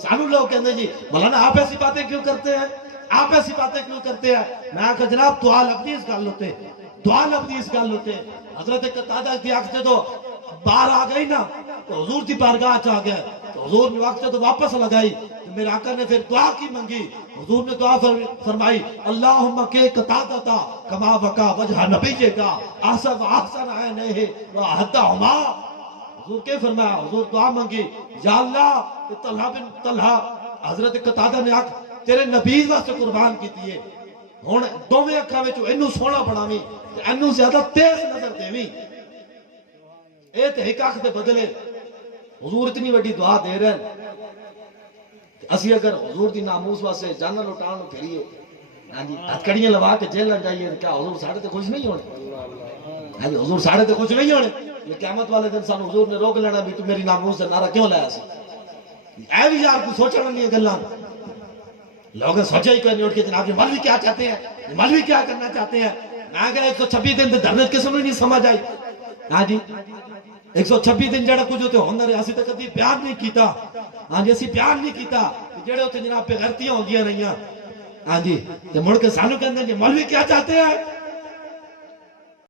سانو لوگ کہتے ہیں جی مولانا آپ ایسی باتیں کیوں کرتے ہیں، آپ ایسی باتیں کیوں کرتے ہیں؟ میں کہا جناب دعا لفظی اس گل ہوتے، دعا لفظی اس گل ہوتے۔ حضرت قتادہ کی آنکھ سے تو باہر آ گئی نا تو حضور کی بارگاہ چ آ گیا، تو حضور نے وقت سے تو واپس لگائی، تو میرے آقا نے پھر دعا کی منگی، حضور نے دعا فرمائی اللہم کہ قتادہ کما بکا وجہ نبی کا احسن احسن عینہ وحدہما۔ حضور کے فرمایا، حضور دعا مانگی یا اللہ طلحہ بن طلحہ حضرت قتادہ نے آکھ تیرے نبی واسطے قربان کی دیئے، ہون دوویں اکھاں وچوں اینو سونا بناویں تے اینو زیادہ تیز نظر دیویں، اے تے ایک اکھ دے بدلے حضور اتنی وڈی دعا دے رہے ہیں، اسی اگر حضور دی ناموس واسطے جانا لٹان پھریے ہاں جی ہتھکڑیاں لوا کے جیل لگ جائیے، کیا حضور ساڑھے تے خوش نہیں ہونے؟ ہاں جی حضور ساڑھے تے خوش نہیں ہونے؟ یہ قیامت والے دن سانو حضور نے روک لینا بھی تو میری ناموس سے نعرہ کیوں لایا سی؟ اے بھی یار کو سوچنا نہیں ہے گلاں، لوگ سوچا ہی کوئی نہیں اٹھ کے جناب یہ مولوی کیا چاہتے ہیں، یہ مولوی کیا کرنا چاہتے ہیں؟ میں کہا 126 دن دھرنے کس نے نہیں سمجھ آئی؟ ہاں جی 126 دن جڑا کچھ ہوتے ہوندہ رہے، اسی تک کبھی بیان نہیں کیتا، ہاں جی اسی بیان نہیں کیتا، جڑے ہوتے جناب پہ غیرتیاں ہوں گیا نہیں ہیں، ہاں جی تے مڑ کے سانو کہندے ہیں کہ مولوی کیا چاہتے ہیں؟